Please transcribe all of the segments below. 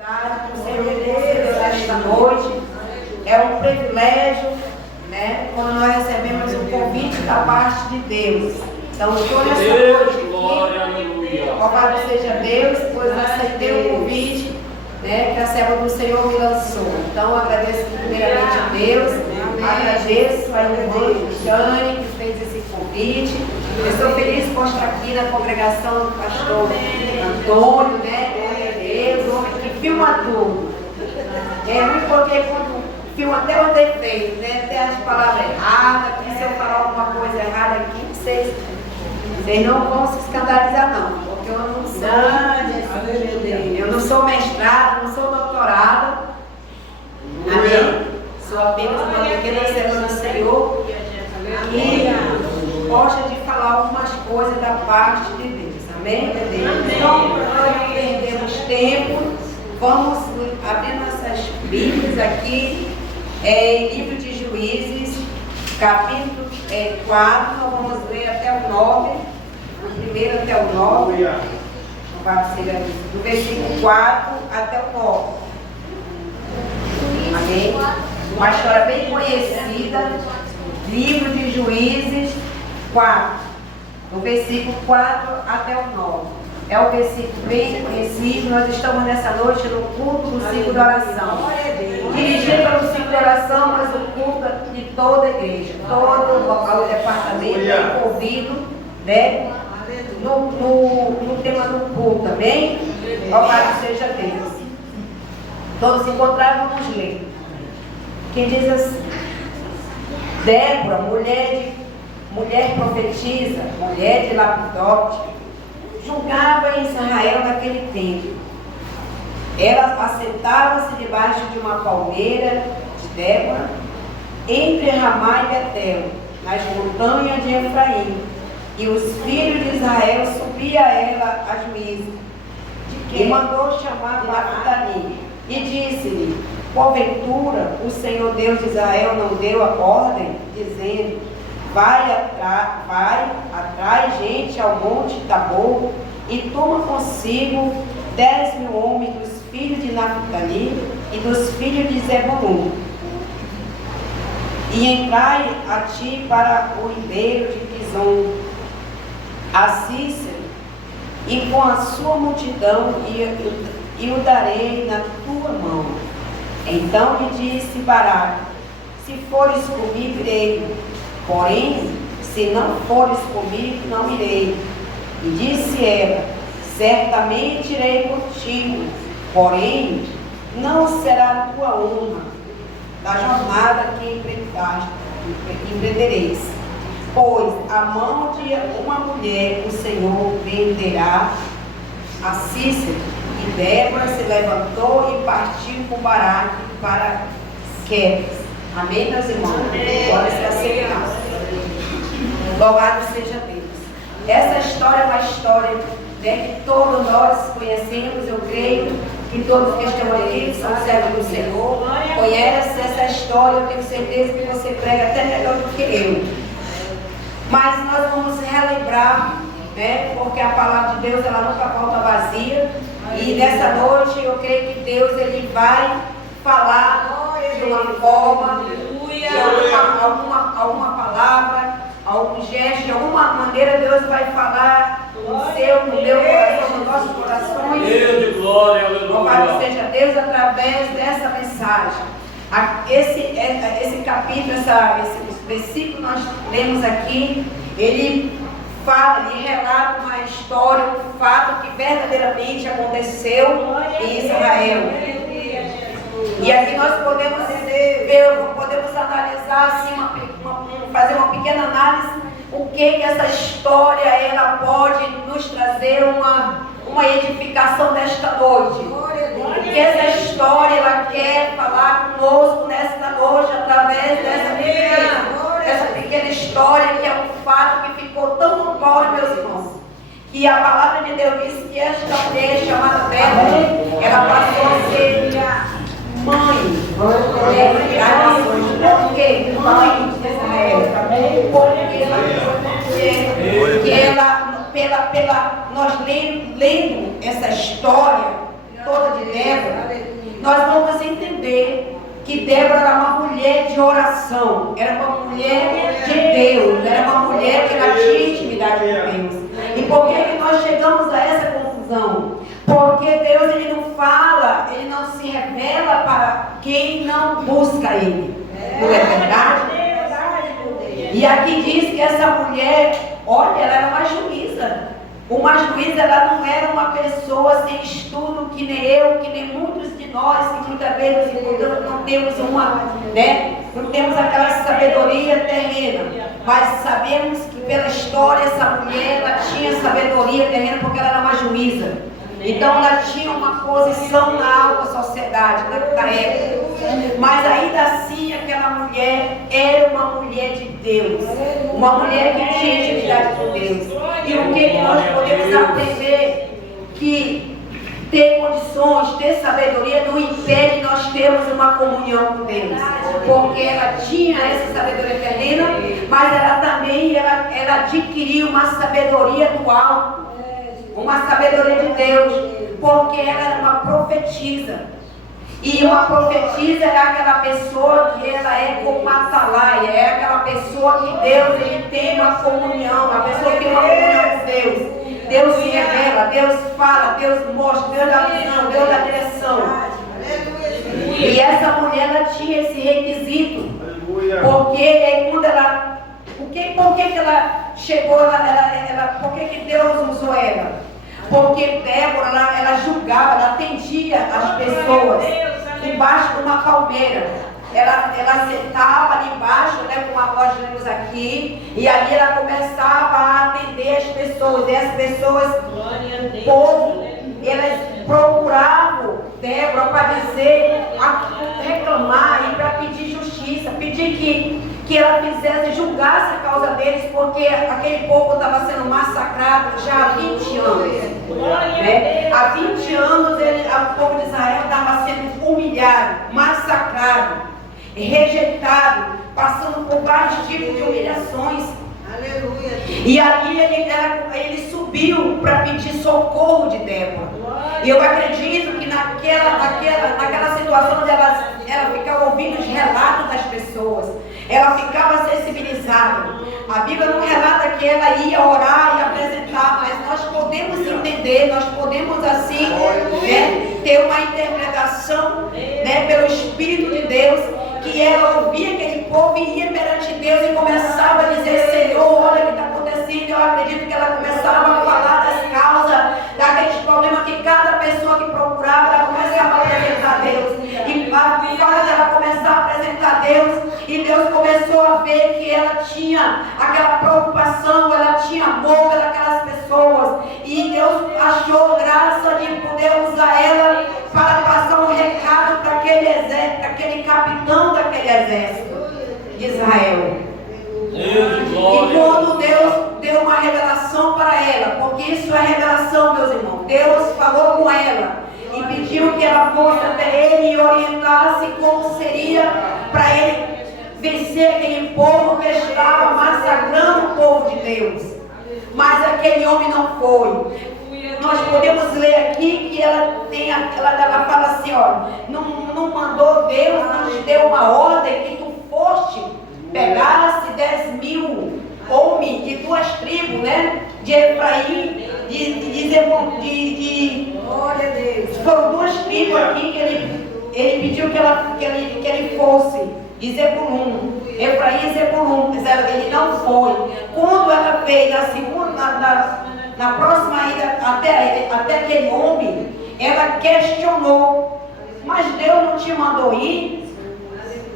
que o Senhor Deus esta noite. É um privilégio, né, quando nós recebemos um convite da parte de Deus. Então, estou nessa noite aqui, louvado seja Deus, pois aceitei o convite, né, que a serva do Senhor me lançou. Então, agradeço primeiramente a Deus, agradeço a irmã Jane, que fez esse convite. Eu estou feliz por estar aqui na congregação do pastor Antônio, né, glória a Deus, homem que filma tudo. Ruim porque quando filma até o defeito, né, até as palavras erradas, porque se eu falar alguma coisa errada aqui, vocês não vão se escandalizar não, porque eu não sou mestrado, não sou doutorado, amém? Sou apenas uma pequena serva do Senhor e gosta de falar algumas coisas da parte de Deus, amém? Então, para nós não perdermos tempo, vamos abrir nossas Bíblias aqui, em livro de Juízes, capítulo 4, nós vamos ler até o 9, do primeiro até o 9, do versículo 4 até o 9. Amém? Uma história bem conhecida, livro de Juízes 4, do versículo 4 até o 9. É um versículo bem conhecido. Nós estamos nessa noite no culto do ciclo de oração. Dirigido pelo ciclo de oração, mas o culto de toda a igreja, todo o local, o departamento é envolvido, né, no tema do culto, amém? Louvado seja Deus. Todos se encontraram, vamos ler. Quem diz assim: Débora, mulher profetisa, mulher de Lapidote, julgava em Israel naquele tempo. Ela assentava-se debaixo de uma palmeira de Débora, entre Ramá e Betel, nas montanhas de Efraim. E os filhos de Israel subiam a ela a juízo. E mandou chamar Naphtali. E disse-lhe: porventura o Senhor Deus de Israel não deu a ordem, dizendo: vai atrás gente ao monte Tabor, e toma consigo 10.000 homens dos filhos de Naphtali e dos filhos de Zebulun, e entrai a ti para o ribeiro de Pison, a Cícera, e com a sua multidão, e o darei na tua mão. Então lhe disse Baraque: se fores comigo, irei, porém, se não fores comigo, não irei. E disse ela: certamente irei contigo, porém, não será a tua honra da jornada que empreendereis. Pois a mão de uma mulher o Senhor venderá a Cícera. E Débora se levantou e partiu com Baraque para Quebes. Amém, meus irmãos? Agora se aceitar. Louvado seja Deus. Essa história é uma história, né, que todos nós conhecemos. Eu creio que todos que estão aqui, que são servos do Senhor, conhecem essa história. Eu tenho certeza que você prega até melhor do que eu. Mas nós vamos relembrar, né, porque a palavra de Deus ela nunca volta vazia. E nessa noite eu creio que Deus ele vai falar de uma forma, de alguma palavra, algum gesto, de alguma maneira Deus vai falar no seu, no meu coração, nos nossos corações. Deus de glória, aleluia. Louvado seja Deus através dessa mensagem. Esse capítulo, esse versículo que nós lemos aqui, ele fala e relata uma história, um fato que verdadeiramente aconteceu em Israel. E aqui nós podemos ver, podemos analisar assim, fazer uma pequena análise, o que essa história ela pode nos trazer uma edificação nesta noite. O que essa história ela quer falar conosco nesta noite através dessa pequena história, que é um fato que ficou tão notório, meus irmãos, que a palavra de Deus diz que esta mulher chamada Débora, ela passou a ser mãe. Por quê? Mãe de Israel. Porque nós lendo essa história toda de Débora, nós vamos entender que Débora era uma mulher de oração, era uma mulher de Deus, era uma mulher que ela tinha intimidade com Deus. E por que nós chegamos a essa conclusão? Porque Deus, ele não fala, ele não se revela para quem não busca ele. Não é verdade? E aqui diz que essa mulher, olha, ela era uma juíza. Uma juíza, ela não era uma pessoa sem estudo, que nem eu, que nem muitos de nós, que muitas vezes não temos não temos aquela sabedoria terrena. Mas sabemos que pela história, essa mulher, ela tinha sabedoria terrena porque ela era uma juíza. Então ela tinha uma posição na alta sociedade da época. Mas ainda assim aquela mulher era uma mulher de Deus. Uma mulher que tinha intimidade com Deus. E o que nós podemos aprender? Que ter condições, ter sabedoria não impede nós termos uma comunhão com Deus. Porque ela tinha essa sabedoria terrena, mas ela também ela adquiriu uma sabedoria do alto. Uma sabedoria de Deus, porque ela era uma profetisa. E uma profetisa é aquela pessoa que ela é como uma atalaia, é aquela pessoa que Deus, ele tem uma comunhão, a pessoa que tem uma comunhão com Deus. Deus se revela, Deus fala, Deus mostra, Deus dá visão, Deus dá direção. E essa mulher, ela tinha esse requisito, porque aí quando ela... Por que ela chegou, por que Deus usou ela? Porque Débora, ela julgava, ela atendia as pessoas embaixo de uma palmeira. Ela sentava ali embaixo, como nós lemos aqui, e ali ela começava a atender as pessoas. E as pessoas, o povo, elas procuravam Débora para dizer, reclamar e para pedir justiça, pedir que ela fizesse, julgasse a causa deles, porque aquele povo estava sendo massacrado já há 20 anos. Há 20 anos o povo de Israel estava sendo humilhado, massacrado, rejeitado, passando por vários tipos de humilhações. Aleluia. E ali ele subiu para pedir socorro de Débora. E eu acredito que naquela situação onde ela ficava ouvindo os relatos das pessoas, ela ficava sensibilizada. A Bíblia não relata que ela ia orar e apresentar, mas nós podemos entender, nós podemos assim ter uma interpretação pelo Espírito de Deus, que ela ouvia aquele povo e ia perante Deus e começava a dizer: Senhor, olha o que está acontecendo. Eu acredito que ela começava a falar das causas, daqueles problemas que cada pessoa que procurava, ela começava a apresentar a Deus. E fala que ela começava a apresentar a Deus, e Deus começou a ver que ela tinha aquela preocupação, ela tinha amor pelas pessoas, e Deus achou graça de poder usar ela para passar um recado para aquele exército, aquele capitão daquele exército de Israel. E quando Deus deu uma revelação para ela, porque isso é revelação, meus irmãos, Deus falou com ela e pediu que ela fosse até ele e orientasse como seria para ele vencer aquele povo que estava massacrando o povo de Deus. Mas aquele homem não foi. Nós podemos ler aqui que ela fala assim, ó, não mandou Deus, não te deu uma ordem que tu foste, pegasse 10.000 homens de duas tribos, de Efraim, glória a Deus. Foram duas tribos aqui que ele pediu que ele fosse, de Zebulun, Efraim e Zebulun, ele não foi. Quando ela veio na próxima ida até aquele homem, ela questionou: mas Deus não te mandou ir?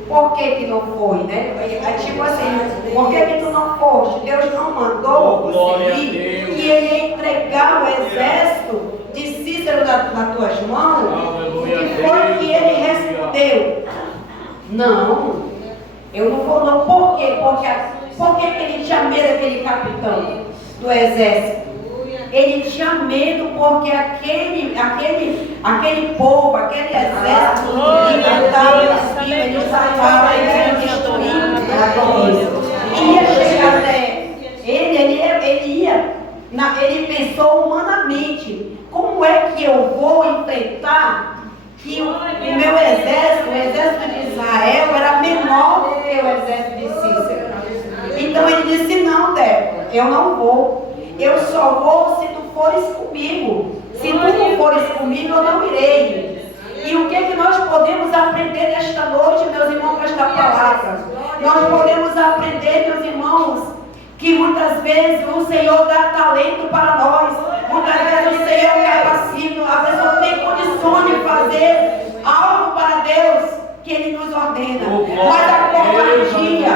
Por que não foi, Tipo assim, por que tu não foste? Deus não mandou você ir, que ele ia entregar o exército de Cícero nas tuas mãos? E foi que ele respondeu: não, eu não vou não. Por quê? Por que ele tinha medo daquele capitão do exército? Ele tinha medo porque aquele povo, aquele exército que estava em cima, ele estava destruindo ia chegar até ele pensou humanamente: como é que eu vou enfrentar que o fores comigo. Se tu não fores comigo, eu não irei. E o que é que nós podemos aprender nesta noite, meus irmãos, com esta palavra? Nós podemos aprender, meus irmãos, que muitas vezes o Senhor dá talento para nós. Muitas vezes o Senhor capacita. A pessoa tem condições de fazer algo para Deus que Ele nos ordena. Mas a covardia,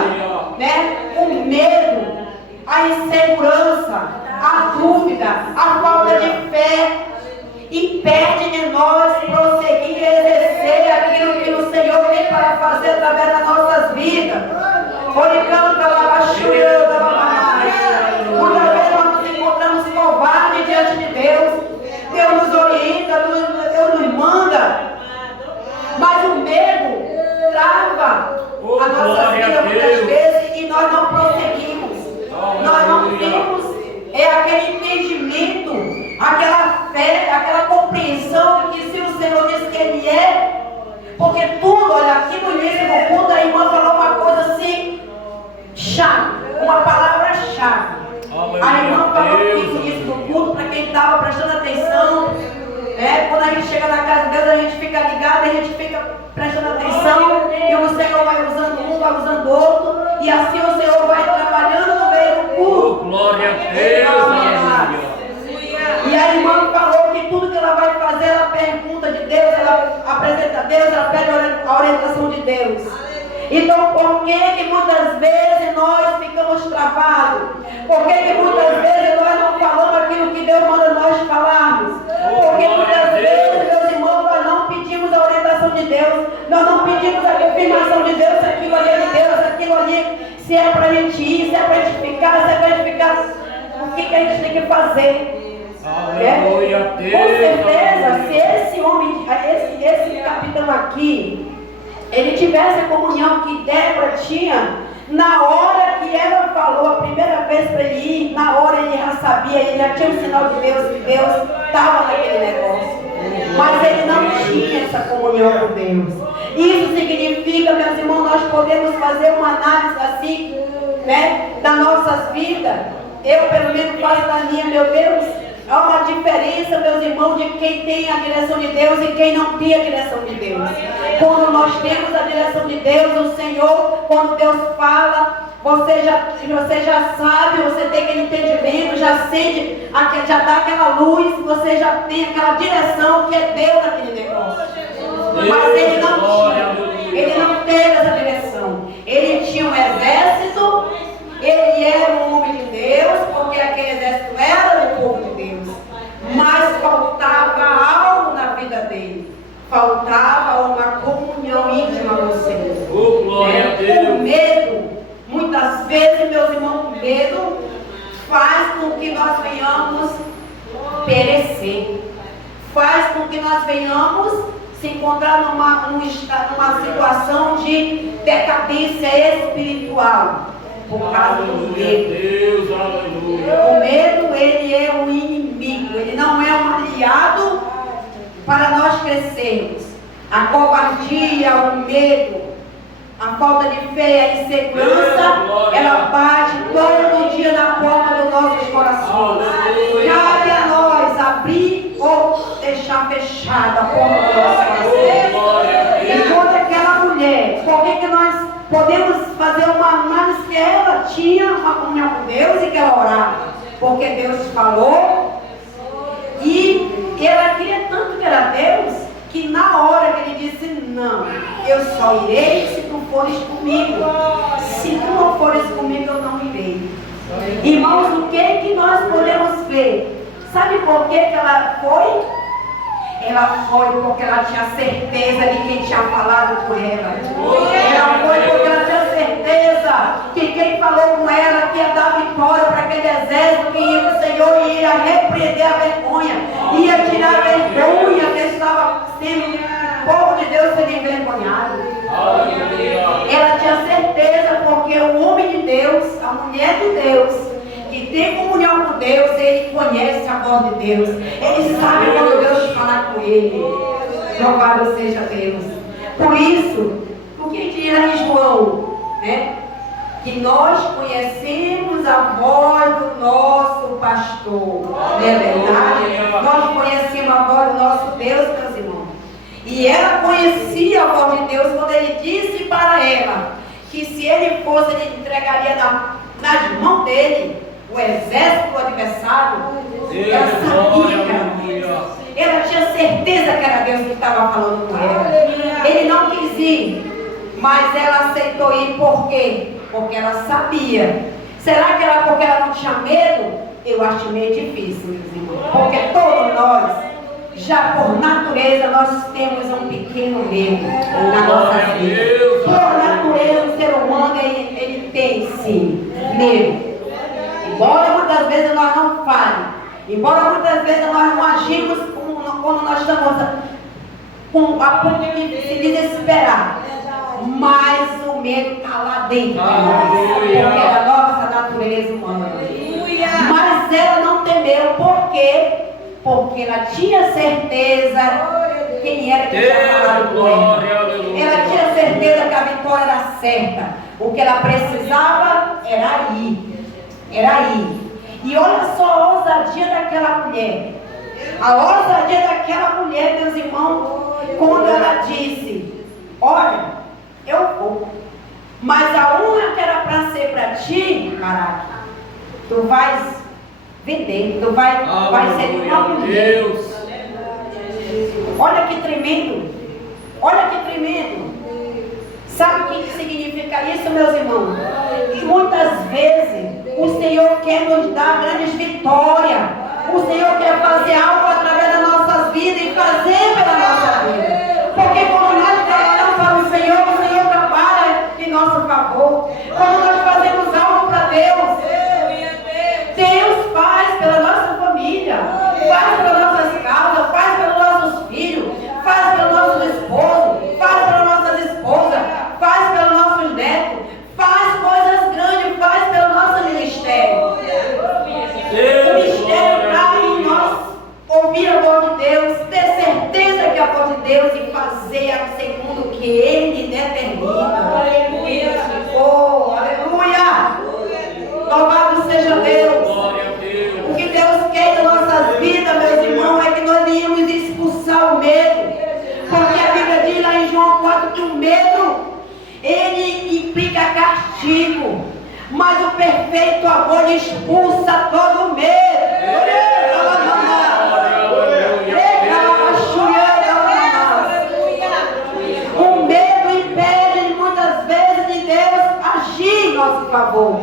né? O medo, a insegurança, a dúvida, a falta de fé impede de nós prosseguir e exercer aquilo que o Senhor tem para fazer através das nossas vidas. Muitas vezes nós nos encontramos covardes diante de Deus. Deus nos orienta, Deus nos manda. Mas o medo trava a nossa vida muitas vezes e nós não prosseguimos. Nós não temos aquele entendimento, aquela fé, aquela compreensão que se o Senhor diz que Ele é, porque tudo, olha, aqui no início do culto a irmã falou uma coisa assim, chave, uma palavra-chave. A irmã falou que no início do culto, para quem estava prestando atenção, quando a gente chega na casa de Deus, a gente fica ligado, a gente fica prestando atenção, e o Senhor vai usando um, vai usando o outro, e assim o Senhor vai trabalhando no meio do culto. Glória a Deus. E a irmã falou que tudo que ela vai fazer, ela pergunta de Deus, ela apresenta a Deus, ela pede a orientação de Deus. Então, por que muitas vezes nós ficamos travados? Por que muitas vezes nós não falamos aquilo que Deus manda nós falarmos? Porque muitas vezes, meus irmãos, nós não pedimos a orientação de Deus, nós não pedimos a confirmação de Deus, se aquilo ali é de Deus, aquilo ali, se é para a gente ir, se é para a gente ficar, se é para a gente ficar, o que a gente tem que fazer? Com certeza, se esse homem, esse capitão aqui, ele tivesse a comunhão que Débora tinha, na hora que ela falou a primeira vez para ele ir, na hora ele já sabia, ele já tinha um sinal de Deus, que Deus estava naquele negócio. Mas ele não tinha essa comunhão com Deus. Isso significa, meus irmãos, nós podemos fazer uma análise assim, né, das nossas vidas. Eu, pelo menos, faço da minha, meu Deus. Há uma diferença, meus irmãos, de quem tem a direção de Deus e quem não tem a direção de Deus. Quando nós temos a direção de Deus, o Senhor, quando Deus fala, você já sabe, você tem aquele entendimento, já sente, já dá aquela luz, você já tem aquela direção que é Deus naquele negócio. Mas ele não teve essa direção. Ele tinha um exército, ele era um homem de Deus, porque aquele exército era do povo de Deus. Mas faltava algo na vida dele. Faltava uma comunhão íntima com o Senhor. Glória a Deus. O medo, muitas vezes, meus irmãos, o medo faz com que nós venhamos perecer. Faz com que nós venhamos se encontrar numa situação de decadência espiritual. Por causa do medo. O medo, ele é um inimigo, ele não é um aliado para nós crescermos. A covardia, o medo, a falta de fé, a insegurança, ela bate todo dia na porta dos nossos corações. Cabe a nós abrir ou deixar fechada a porta do nosso coração. E quando aquela mulher, por que nós podemos fazer uma análise que ela tinha uma comunhão com Deus e que ela orava? Porque Deus falou e ela queria tanto que era Deus, que na hora que ele disse, não, eu só irei se tu fores comigo. Se tu não fores comigo, eu não irei. Irmãos, o que nós podemos ver? Sabe por que ela foi? Ela foi porque ela tinha certeza de quem tinha falado com ela. Ela foi porque ela tinha certeza que quem falou com ela que ia dar vitória para aquele exército, que o Senhor ia repreender a vergonha, ia tirar a vergonha que estava sendo o povo de Deus sendo envergonhado. Ela tinha certeza porque o homem de Deus, a mulher de Deus, que tem comunhão com Deus, ele conhece a voz de Deus, ele sabe quando Deus falar com ele. Louvado seja Deus. Por isso, o que diz em João, né? Que nós conhecemos a voz do nosso pastor. Não é verdade? Nós conhecemos a voz do nosso Deus, meus irmãos. E ela conhecia a voz de Deus quando ele disse para ela que se ele fosse, ele entregaria nas mãos dele o exército do adversário. Ela sabia que era Deus. Ela tinha certeza que era Deus que estava falando com ela. Ele não quis ir, mas ela aceitou ir. Por quê? Porque ela sabia. Será que era porque ela não tinha medo? Eu acho meio difícil, meus irmãos. Porque todos nós, já por natureza, nós temos um pequeno medo na nossa vida. Por natureza, o ser humano, ele tem sim medo. Embora muitas vezes nós não falhemos, embora muitas vezes nós não agimos quando nós estamos com a ponto de se desesperar, mas o medo está lá dentro, porque é a nossa natureza humana. Mas ela não temeu, por quê? Porque ela tinha certeza quem era que tinha falado com ela. Ela tinha certeza que a vitória era certa. O que ela precisava era ir. Era ir. E olha só a ousadia daquela mulher. A ousadia daquela mulher, meus irmãos, quando ela disse: olha, eu vou, mas a honra que era para ser para ti, Baraque, tu vais vender, tu vai ser uma mulher. Olha que tremendo. Olha que tremendo. Sabe o que significa isso, meus irmãos? Que muitas vezes o Senhor quer nos dar grandes vitórias. O Senhor quer fazer algo através das nossas vidas e fazer pela nossa vida. Porque quando nós trabalhamos para o Senhor trabalha em nosso favor. Quando nós fazemos algo para Deus, Deus faz pela nossa família, faz pelas nossas casas, faz pelos nossos filhos, faz pelo nosso esposo, faz pelas nossas esposas, faz pelos nossos netos, faz coisas grandes, faz pelo nosso ministério. O mistério está em nós ouvir a voz de Deus, ter certeza que é a voz de Deus e fazer segundo o que Ele determina. Oh, aleluia! Louvado seja Deus! O que Deus quer em nossas vidas, meus irmãos, é que nós venhamos expulsar o medo. Porque a Bíblia diz lá em João 4 que o medo, ele implica castigo. Mas o perfeito amor expulsa todo o medo. O medo impede muitas vezes de Deus agir em nosso favor.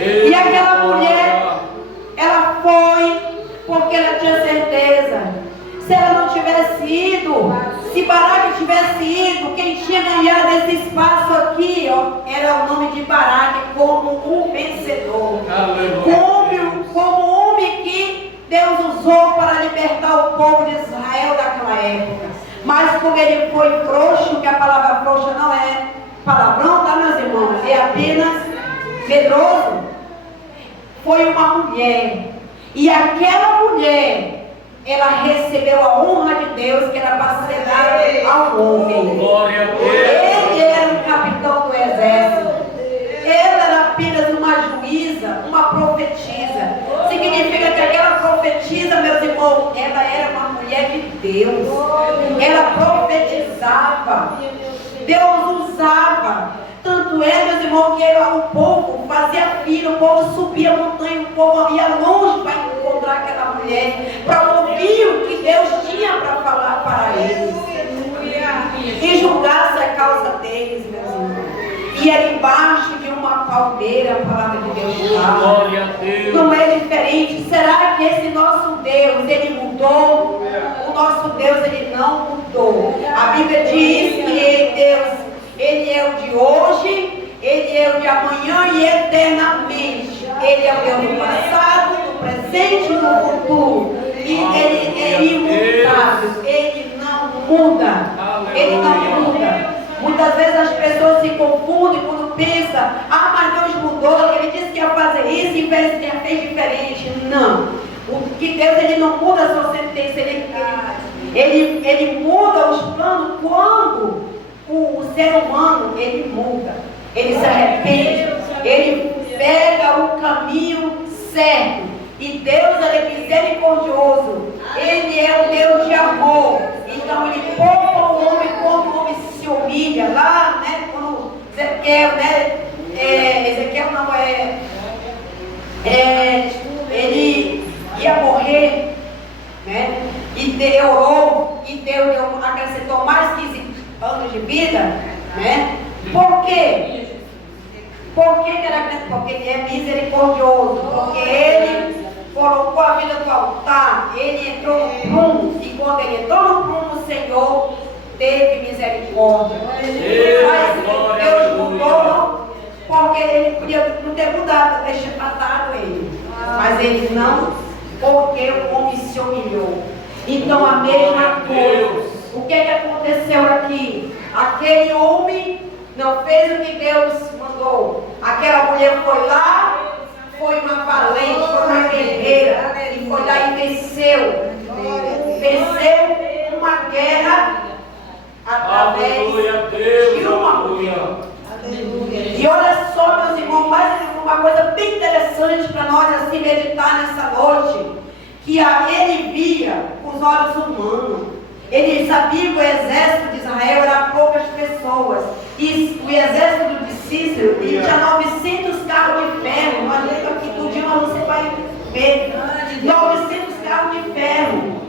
E aquela mulher, ela foi porque ela tinha certeza. Se ela não tivesse ido, se Baraque tivesse ido, quem tinha ganhado esse espaço aqui, ó, era o nome de Baraque como um vencedor. Como um homem que Deus usou para libertar o povo de Israel daquela época. Mas como ele foi frouxo, que a palavra frouxa não é palavrão, tá, meus irmãos? É apenas medroso. Foi uma mulher. E aquela mulher, ela recebeu a honra de Deus que era para ser dada ao homem. Ele era o capitão do exército. Ela era apenas uma juíza, uma profetisa. Significa que aquela profetisa, meus irmãos, ela era uma mulher de Deus. Ela profetizava. Deus usava. Tanto é, meus irmãos, que o povo fazia fila, o povo subia a montanha, o povo ia longe para encontrar aquela mulher, para ouvir o que Deus tinha para falar para eles. E julgasse a causa deles, meus irmãos. E era embaixo de uma palmeira, a palavra de Deus fala. Não é diferente. Será que esse nosso Deus, ele mudou? O nosso Deus, ele não mudou. A Bíblia diz que Deus, ele é o de hoje, ele é o de amanhã e eternamente. Ele é o Deus do passado, do presente e do futuro. E ele é imutável. Ele não muda. Ele não muda. Muitas vezes as pessoas se confundem quando pensam: ah, mas Deus mudou, ele disse que ia fazer isso e fez diferente. Não. O que Deus, ele não muda a sua sentença. Ele muda os planos quando o ser humano, ele muda, ele se arrepende, ele pega o caminho certo. E Deus, ele é misericordioso. Ele é um Deus de amor. Então ele poupa o homem quando o homem se humilha. Lá, né, quando Ezequiel, né, Ezequiel não ele ia morrer, né, e orou, e Deus acrescentou mais 15 anos de vida, né? Por quê? Porque ele é misericordioso, porque ele colocou a vida do altar, ele entrou no prumo, e quando ele entrou no prumo, o Senhor teve misericórdia. Mas Deus mudou, porque ele podia não ter mudado, ter matado ele. Mas ele não, porque o homem se humilhou. Então a mesma coisa. O que aconteceu aqui? Aquele homem não fez o que Deus mandou. Aquela mulher foi lá, foi uma valente, foi uma guerreira, e foi lá e venceu. Venceu uma guerra através de uma mulher. E olha só, meus irmãos, mais uma coisa bem interessante para nós assim meditar nessa noite, que ele via com os olhos humanos. Ele sabia que o exército de Israel era poucas pessoas. E o exército de Cícero tinha 900 carros de ferro. Imagina que tudinho você vai ver. 900 carros de ferro.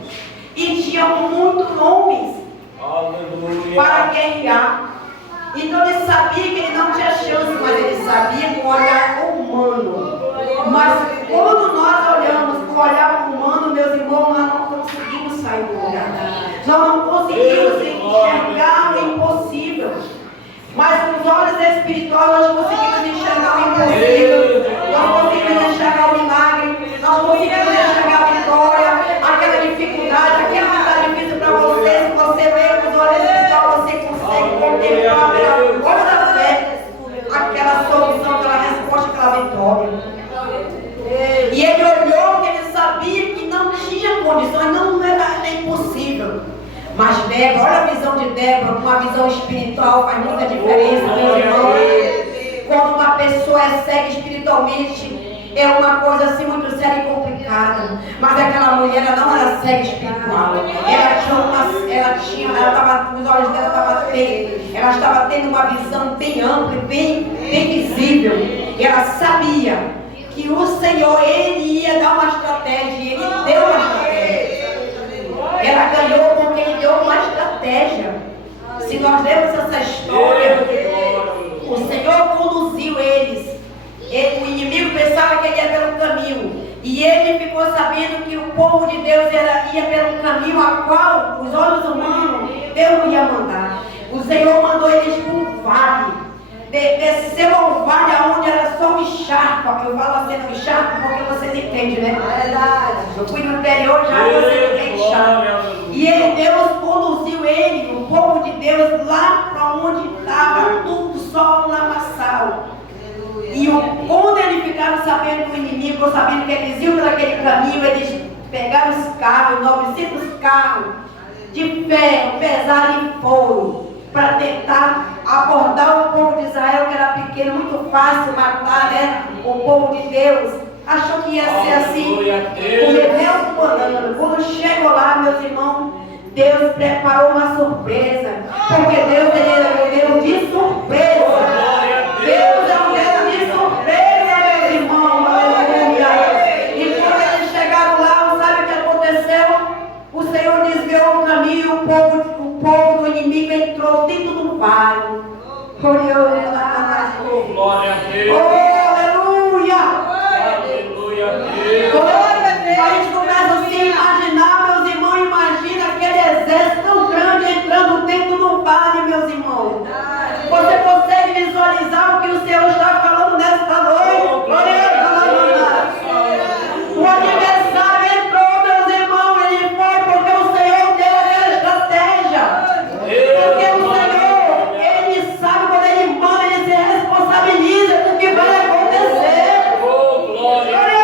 E tinha muitos homens para guerrear. Então ele sabia que ele não tinha chance, mas ele sabia com o olhar humano. Mas quando nós olhamos com o olhar humano, meus irmãos, nós não conseguimos sair do lugar. Nós não conseguimos enxergar o impossível. Mas com os olhos espirituais nós conseguimos enxergar o impossível. Nós conseguimos enxergar o milagre. Nós conseguimos enxergar a vitória, aquela dificuldade, aquilo que está difícil para você. Se você vê com os olhos espirituais, você consegue contemplar pela força da fé aquela solução, aquela resposta, aquela vitória. E ele olhou, que ele sabia que não tinha condições, não era impossível. Mas Débora, olha a visão de Débora, uma visão espiritual faz muita diferença, meu irmão. Quando uma pessoa é cega espiritualmente, é uma coisa assim muito séria e complicada. Mas aquela mulher, ela não era cega espiritual. Os olhos dela estava tendo uma visão bem ampla e bem visível. E ela sabia que o Senhor, ele ia dar uma estratégia, ele deu uma estratégia. Ela ganhou porque ele deu uma estratégia. Se nós lemos essa história, o Senhor conduziu eles. O inimigo pensava que ele ia pelo caminho. E ele ficou sabendo que o povo de Deus ia pelo caminho a qual os olhos humanos Deus não ia mandar. O Senhor mandou eles para um vale. Desceu ao vale onde era só um encharco. Eu falo assim no encharco porque vocês entendem, né? É verdade. Eu fui no interior já, você tem encharco. E Deus conduziu ele, o povo de Deus, lá para onde estava tudo só um lamaçal. E quando eles ficaram sabendo do inimigo, sabendo que eles iam por aquele caminho, eles pegaram os carros, 900 carros de ferro, pesaram e foram para tentar abordar o povo de Israel, que era pequeno, muito fácil matar, né? O povo de Deus. Achou que ia ser assim, comer mel com banana. Quando chegou lá, meus irmãos, Deus preparou uma surpresa. Porque Deus é um Deus de surpresa. Deus é um Deus de surpresa, meus irmãos. Aleluia. E quando eles chegaram lá, sabe o que aconteceu? O Senhor desviou o caminho, o povo do inimigo entrou dentro do vale. Glória a Deus. Oh, aleluia. Aleluia a Deus. A gente começa assim a imaginar, meus irmãos, imagina aquele exército tão grande entrando dentro do vale, meus irmãos. Você consegue visualizar o que o Senhor está falando nesta noite? Glória a Deus. O adversário entrou, meus irmãos, ele foi porque o Senhor deu aquela estratégia. Porque o Senhor, ele sabe quando ele manda, ele se responsabiliza do que vai acontecer. Glória a Deus.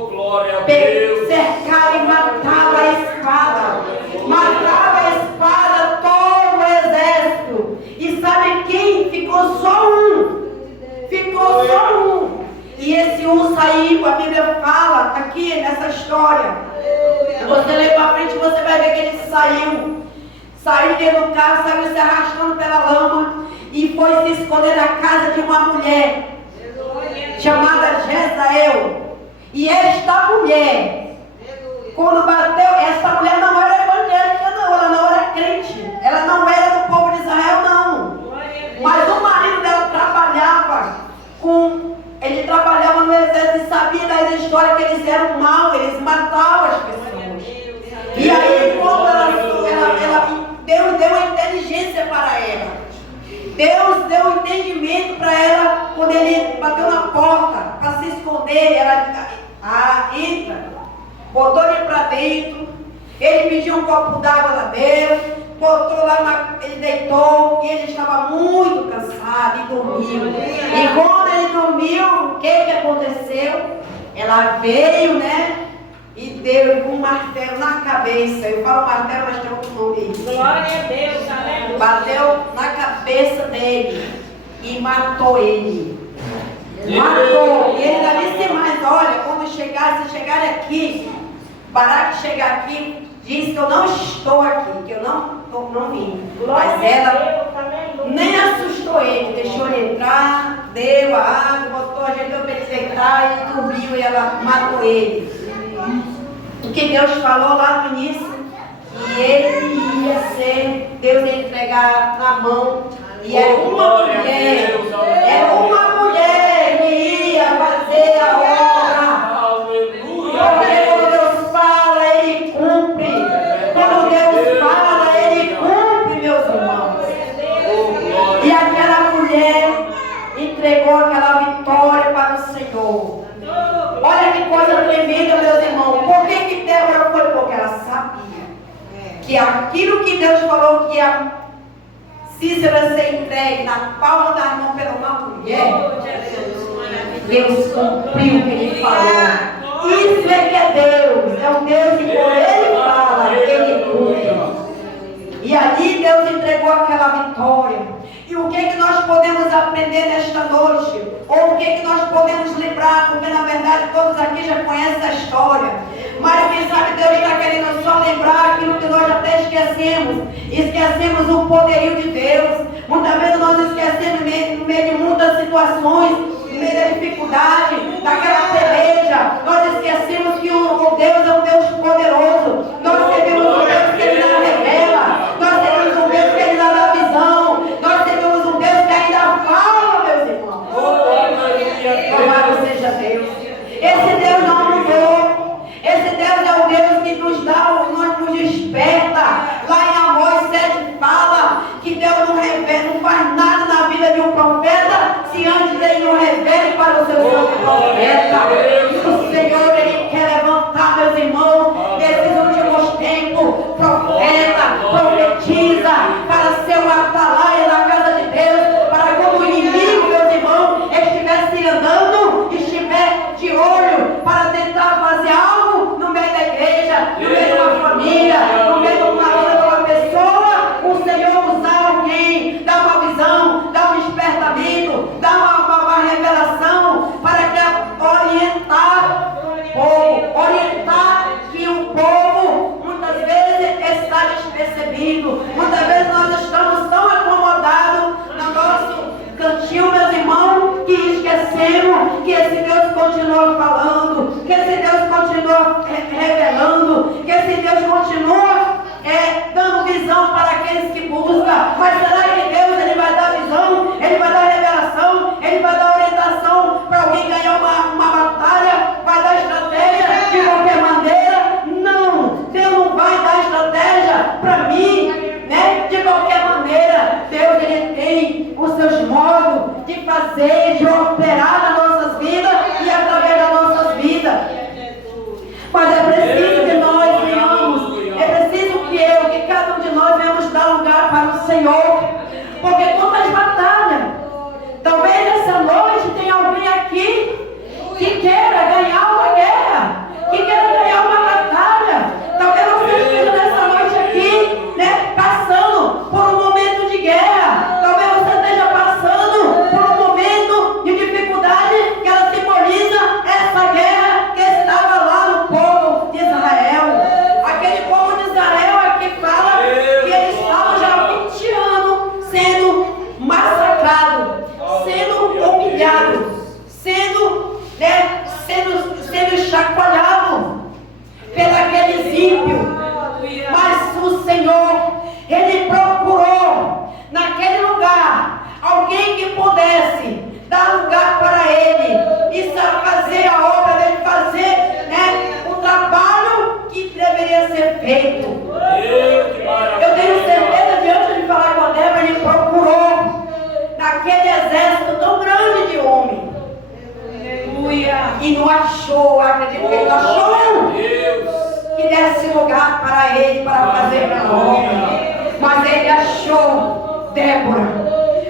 Oh, glória a Deus. Cercava e matava a espada. Matava a espada todo o exército. E sabe quem? Ficou só um. Ficou só um. E esse um saiu, a Bíblia fala aqui nessa história. Você lê para frente, você vai ver que ele saiu. Saiu dentro do carro, saiu se arrastando pela lama e foi se esconder na casa de uma mulher chamada Jezabel. E esta mulher, quando bateu, essa mulher não era evangélica não, ela não era crente, ela não era do povo de Israel não. Mas o marido dela ele trabalhava no exército e sabia das histórias que eles eram maus, eles matavam as pessoas. E aí quando Deus deu a inteligência para ela. Deus deu um entendimento para ela quando ele bateu na porta para se esconder. Ela entra, botou ele para dentro. Ele pediu um copo d'água lá dentro, botou lá, ele deitou e ele estava muito cansado e dormiu. E quando ele dormiu, o que aconteceu? Ela veio, né? E deu um martelo na cabeça. Eu falo martelo, mas tem outro nome. Glória a Deus, aleluia. Bateu na cabeça dele e matou ele. Matou. E ele ainda disse mais, olha, quando se chegarem aqui, Baraque chegar aqui, diz que eu não estou aqui, que eu não vim. Mas ela nem assustou ele, deixou ele entrar, deu a água, botou a gente para ele deitar e dormiu e ela matou ele. O que Deus falou lá no início, que ele ia ser, Deus ia entregar na mão, e era uma mulher que ia fazer a obra. Porque quando Deus fala, Ele cumpre. Quando Deus fala, Ele cumpre, meus irmãos. E aquela mulher entregou aquela vitória para o Senhor. Olha que coisa tremenda, meus irmãos. Por que Débora foi? Porque ela sabia que aquilo que Deus falou que a Cícera ser entregue na palma da mão pela uma mulher, Deus cumpriu o que Ele falou. Isso é que é Deus. É um Deus que por Ele fala, Ele cumpre. E ali Deus entregou aquela vitória. E o que nós podemos aprender nesta noite? Ou o que nós podemos lembrar? Porque na verdade todos aqui já conhecem a história. Mas quem sabe Deus está querendo só lembrar aquilo que nós até esquecemos. Esquecemos o poderio de Deus. Muitas vezes nós esquecemos no meio de muitas situações, no meio da dificuldade, daquela peleja. Nós esquecemos que o Deus é um Deus poderoso. Nós servimos um Deus que Ele nos revela. Nós servimos um Deus que Ele nos dá visão. Nós servimos um Deus que ainda fala, meus irmãos. Louvado seja Deus. Esse Deus não mudou. Esse Deus é o Deus que nos dá, nos desperta. Lá em Amós 7 fala que Deus não faz nada na vida de um profeta se antes Ele não revele para o seu santo profeta. E o Senhor, Ele quer levantar, meus irmãos, nesses últimos tempos, profeta, profetiza, para ser uma atalaia na casa de Deus, para quando o inimigo, meus irmãos, estiver se andando, estiver de olho para tentar fazer algo no meio da igreja, no meio de uma família, no meio de uma vida de uma pessoa, o Senhor usar alguém, dá uma visão, dá um despertamento, dá uma revelação para orientar o povo, orientar que o povo muitas vezes está despercebido, muitas vezes nós estamos tão acomodados no nosso cantinho, meus irmãos, que esquecemos que esse Deus continua falando, que esse Deus continua revelando, que esse Deus continua dando visão para aqueles que buscam. Mas será que Deus Ele vai dar visão, Ele vai dar revelação, Ele vai dar orientação para alguém ganhar uma batalha, vai dar estratégia de qualquer maneira? Não, Deus não vai dar estratégia para mim, né? De qualquer maneira. Deus Ele tem os seus modos de fazer, de operar nas nossas vidas e através das nossas vidas. Mas é preciso que nós venhamos, é preciso ser feito. Deus, que maravilha. Eu tenho certeza que antes de falar com a Débora, ele procurou naquele exército tão grande de homens. E não achou, acredito que ele não achou que desse lugar para ele, para fazer para obra. Mas ele achou Débora,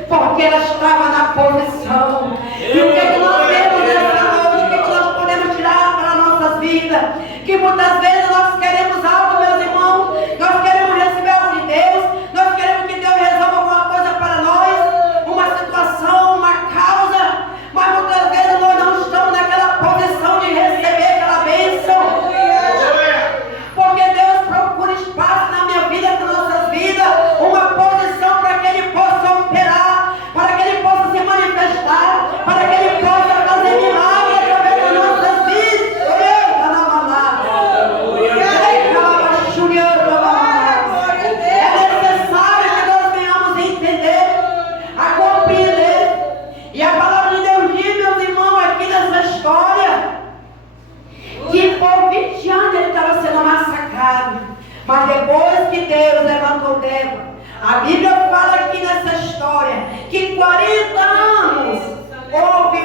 porque ela estava na posição. E o que é que nós temos nessa noite? O que é que nós podemos tirar para nossas vidas? Que muitas vezes nós queremos algo, meus irmãos, nós queremos receber algo de Deus, nós queremos que Deus resolva alguma coisa para nós, uma situação, uma causa, mas muitas vezes nós não estamos naquela posição de receber aquela bênção. Porque Deus procura espaço na minha vida, nas nossas vidas, uma posição para que Ele possa operar, para que Ele possa se manifestar, para que Ele possa fazer milagres através das nossas vidas. É necessário que nós venhamos a entender, a compreender. E a palavra de Deus diz, meus irmãos, aqui nessa história, que por 20 anos ele estava sendo massacrado. Mas depois que Deus levantou Débora, a Bíblia fala aqui nessa história que 40 anos houve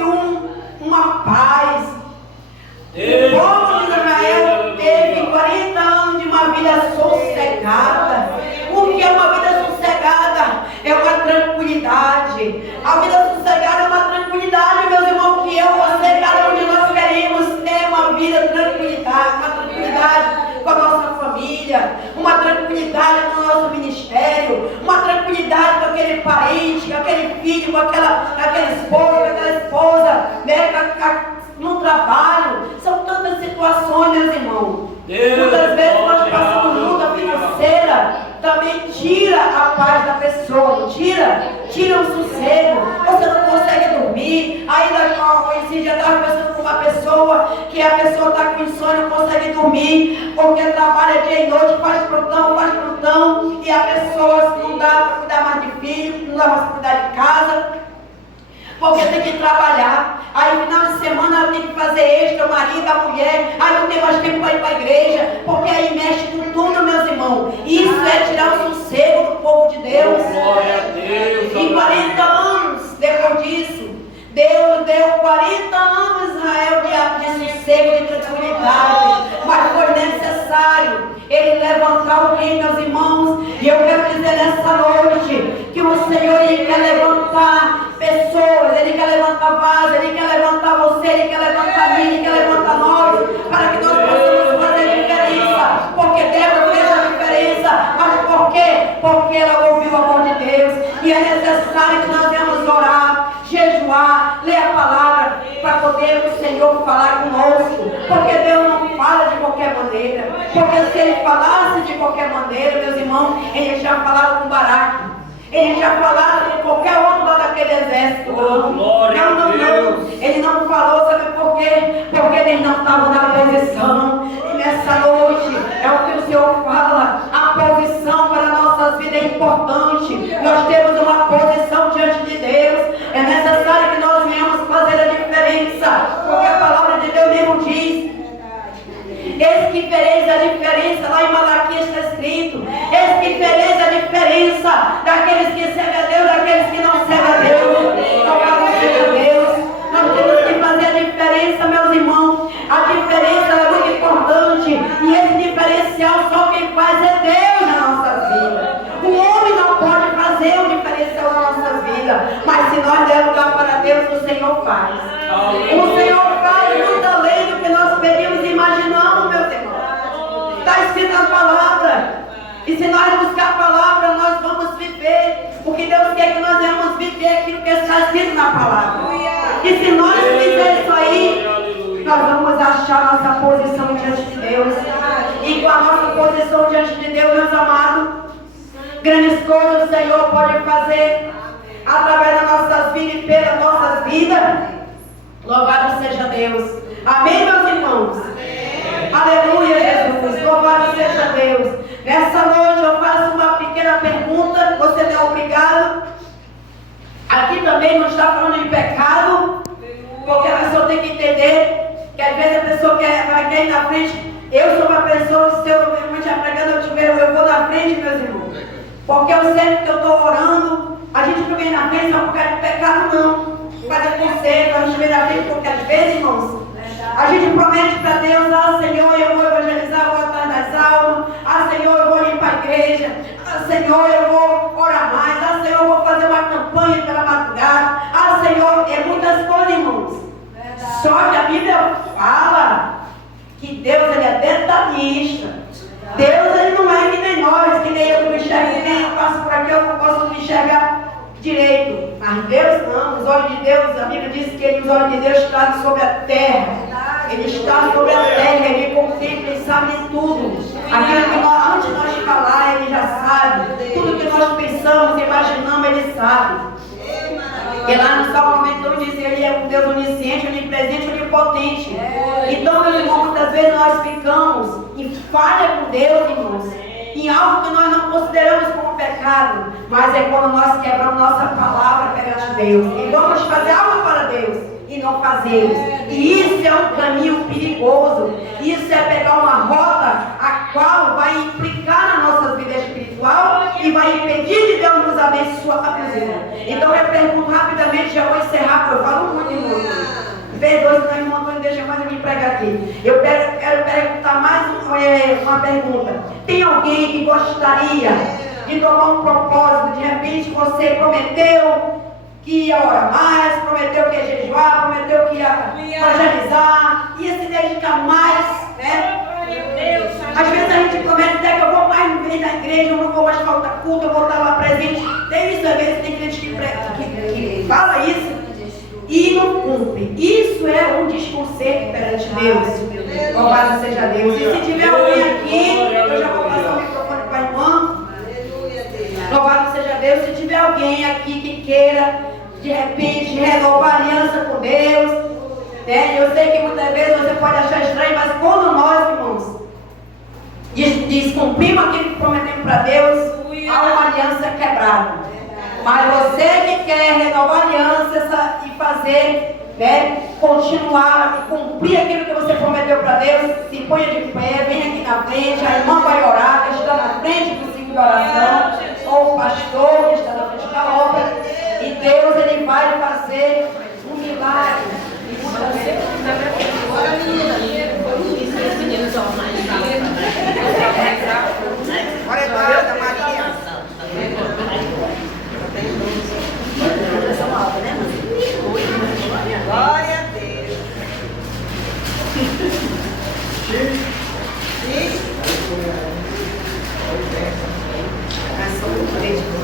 uma paz. O povo de Israel teve 40 anos de uma vida sossegada. O que é uma vida sossegada? É uma tranquilidade. A vida sossegada é uma tranquilidade, meus irmãos, que eu, você, cada um de nós queremos ter uma vida tranquilidade, uma tranquilidade com a nossa família, uma tranquilidade no nosso ministério, uma tranquilidade com aquele parente, com aquele filho, com aquele esposo, com aquela esposa, né, no trabalho. São tantas situações, meus irmãos. Muitas vezes nós passamos luta financeira, também tira a paz da pessoa, tira o sossego. Você não consegue dormir. Ainda esse dia estava conversando com uma pessoa que a pessoa está com insônia, não consegue dormir, porque trabalha dia e noite, faz plantão, e a pessoa não dá para cuidar mais de filho, não dá mais para cuidar de casa, porque tem que trabalhar. Aí final de semana ela tem que fazer extra, o marido, a mulher, aí não tem mais tempo para ir para a igreja, porque aí mexe com tudo, meus irmãos. Isso é tirar o sossego do povo de Deus. Glória a Deus. E 40 anos depois disso, Deus deu 40 anos a Israel de sossego, de tranquilidade. Mas foi necessário Ele levantar alguém, meus irmãos. E eu quero dizer nessa noite que o Senhor, Ele quer levantar pessoas, Ele quer levantar vasos, Ele quer levantar você, Ele quer levantar mim, Ele quer levantar nós, para que nós possamos fazer a diferença. Porque Débora fez a diferença. Mas por quê? Porque ela ouviu a voz de Deus. E é necessário que nós venhamos orar, jejuar, ler a palavra, para poder o Senhor falar conosco. Porque Deus não fala de qualquer maneira. Porque se Ele falasse de qualquer maneira, meus irmãos, Ele já falava com Baraque. Ele já falava de qualquer outro lá daquele exército. Não. Ele não falou, sabe por quê? Porque eles não estavam na posição. E nessa noite é o que o Senhor fala. A posição para nossas vidas é importante. Nós temos uma posição diante de Deus. É necessário que nós venhamos fazer a diferença. Porque a palavra de Deus mesmo diz: eis que vereis a diferença, lá em Malaquias está escrito: eis que vereis a diferença daqueles que servem a Deus, daqueles que não servem a Deus. Louvado seja Deus. Nós temos que fazer a diferença, meus irmãos. A diferença é muito importante. E esse diferencial só quem faz é Deus na nossa vida. O homem não pode fazer o diferencial na nossa vida. Mas se nós der lugar para Deus, o Senhor faz. O Senhor faz muito além do que nós pedimos e imaginamos, meus irmãos. Está escrito na palavra. E se nós buscar a palavra, nós vamos viver. Porque Deus quer que nós venhamos viver aquilo que está escrito na palavra. E se nós fizermos isso aí, nós vamos achar nossa posição diante de Deus. E com a nossa posição diante de Deus, meus amados, grandes coisas o Senhor pode fazer através das nossas vidas e pelas nossas vidas. Louvado seja Deus. Amém, meus irmãos? Amém. Aleluia, Jesus. Louvado seja Deus. Nessa noite eu faço uma pequena pergunta. Você não é obrigado. Aqui também não está falando de pecado. Porque a pessoa tem que entender que às vezes a pessoa vai cair na frente. Eu sou uma pessoa, se eu estiver pregando, eu vou na frente, meus irmãos. Porque eu sei que eu estou orando. A gente não vem na frente só por causa de pecado, não. Fazer conselho, a gente vem na frente porque às vezes, irmãos, a gente promete para Deus: ah, Senhor, eu vou evangelizar, vou atrás das almas. Ah, Senhor, eu vou limpar a igreja. Ah, Senhor, eu vou orar mais. Ah, Senhor, eu vou fazer uma campanha pela madrugada. Ah, Senhor, é muitas coisas, irmãos. Só que a Bíblia fala que Deus, ele é detalhista. Deus, ele não é que nem nós, que nem eu que me enxergo bem, eu passo por aqui, eu não posso me enxergar direito. Mas Deus não, os olhos de Deus, a Bíblia diz que os olhos de Deus estão sobre a terra. Ele está sobre a terra, ele contempla, ele sabe de tudo. Aquilo que nós, antes de nós falar, ele já sabe. Tudo que nós pensamos, imaginamos, ele sabe. E lá no Salmo 91 diz que ele é um Deus onisciente, onipresente, onipotente. Então, meus irmãos, muitas vezes nós ficamos em falha com Deus, irmãos, em algo que nós não consideramos como pecado, mas é quando nós quebramos nossa palavra perante Deus e vamos fazer algo para Deus e não fazemos. E isso é um caminho perigoso. Isso é pegar uma rota a qual vai implicar na nossa vida espiritual e vai impedir de Deus nos abençoar. Então eu pergunto rapidamente, já vou encerrar, porque eu falo muito, irmão. Perdoe se não, irmão, não deixa mais eu me pregar aqui. Eu quero perguntar mais uma pergunta. Tem alguém que gostaria de tomar um propósito? De repente você prometeu que ia orar mais, prometeu que ia jejuar, prometeu que ia evangelizar, ia se dedicar mais, né? Às vezes a gente promete até que eu vou mais vezes na igreja, eu não vou mais faltar culto, eu vou estar lá presente. Tem isso, às vezes tem gente que fala isso e não cumpre. Isso é um desconcerto perante Deus. Louvado seja Deus. E se tiver alguém aqui, eu já vou passar o microfone para a irmã. Louvado seja Deus. Se tiver alguém aqui que queira de repente renovar a aliança com Deus, né? Eu sei que muitas vezes você pode achar estranho, mas quando nós, irmãos, descumprimos aquilo que prometemos para Deus, há uma aliança quebrada. Mas você que quer renovar a aliança e fazer, né, continuar, cumprir aquilo que você prometeu para Deus, se ponha de pé, vem aqui na frente, a irmã vai orar, que está na frente do ciclo de oração, ou o pastor que está na frente da obra. E Deus, ele vai fazer um milagre. Glória a Maria. Glória a Deus. Sim.